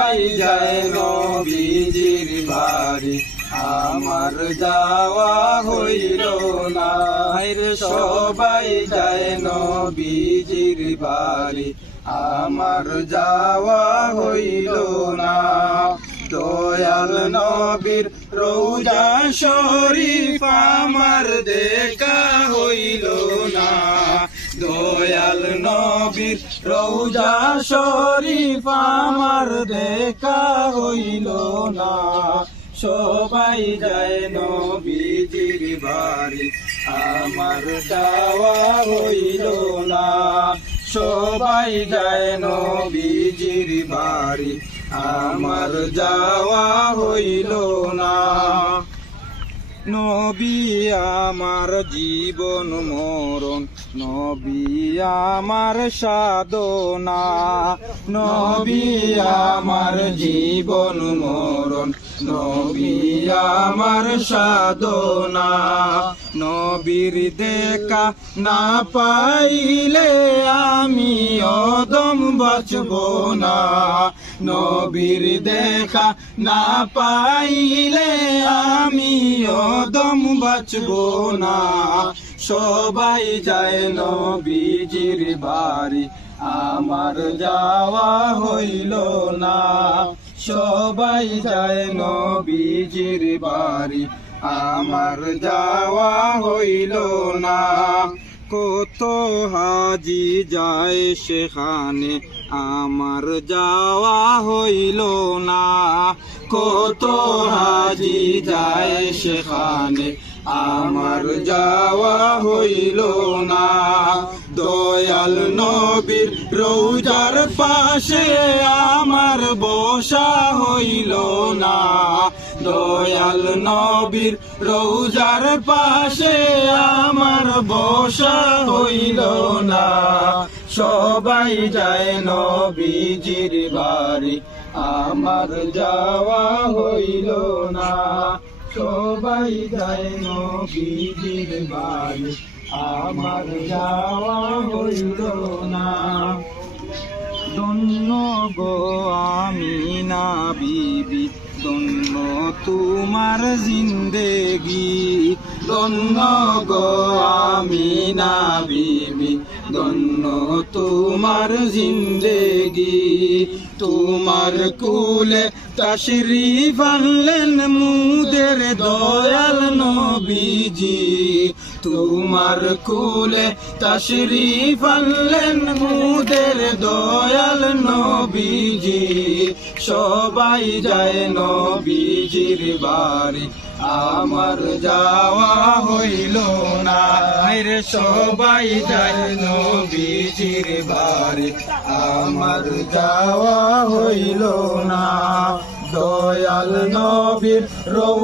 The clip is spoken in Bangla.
সবাই যায় নবীজির বাড়ি আমার যাওয়া হইল না রে সবাই যায় নবীজির বাড়ি আমার যাওয়া হইল না দয়াল নবীর রওজা শরীফ আমার দেখা হইল না দয়াল নবীর রওজা শরীফ আমার দেখা হইল না সবাই যায় নবীজির বাড়ি আমার যাওয়া হইল না সবাই যায় নবীজির বাড়ি আমার যাওয়া হইল না নবী আমার জীবন মরণ নবী আমার সাধনা নবী আমার জীবন মরণ নবী আমার সাধনা নবীর দেখা না পাইলে আমি অদম বাঁচব না নবীর দেখা না পাইলে আমি অদম বাঁচব না সবাই যায় নবীজির বাড়ি আমার যাওয়া হইল না সবাই যায় নবীজির বাড়ি আমার যাওয়া হইল না কত হাজি যায় সেখানে আমার যাওয়া হইল না কত হাজি যায় সেখানে আমার যাওয়া হইল না দয়াল নবীর রওজার পাশে আমার বসা হইল না দয়াল নবীর রওজার পাশে আমার বসা হইল না সবাই যায় নবীজির বাড়ি আমার যাওয়া হইল না সবাই যায় নবীজির বাড়ি আমার যাওয়া হইল না ধন্য গো আমিনা বিবি ধন্য তোমার জিন্দেগি ধন্য গো আমিনা বিবি ধন্য তোমার জিন্দেগি তোমার কুলে তাশরীফ আনলেন মুদের দয়াল নবীজি তোমার কুলে তাশরীফ আনলেন মুদের দয়াল নবীজি সবাই যায় নবীজির বাড়ি আমার যাওয়া হইল না রে সবাই যায় নবীজির বাড়ি আমার যাওয়া হইল না দয়াল নবীর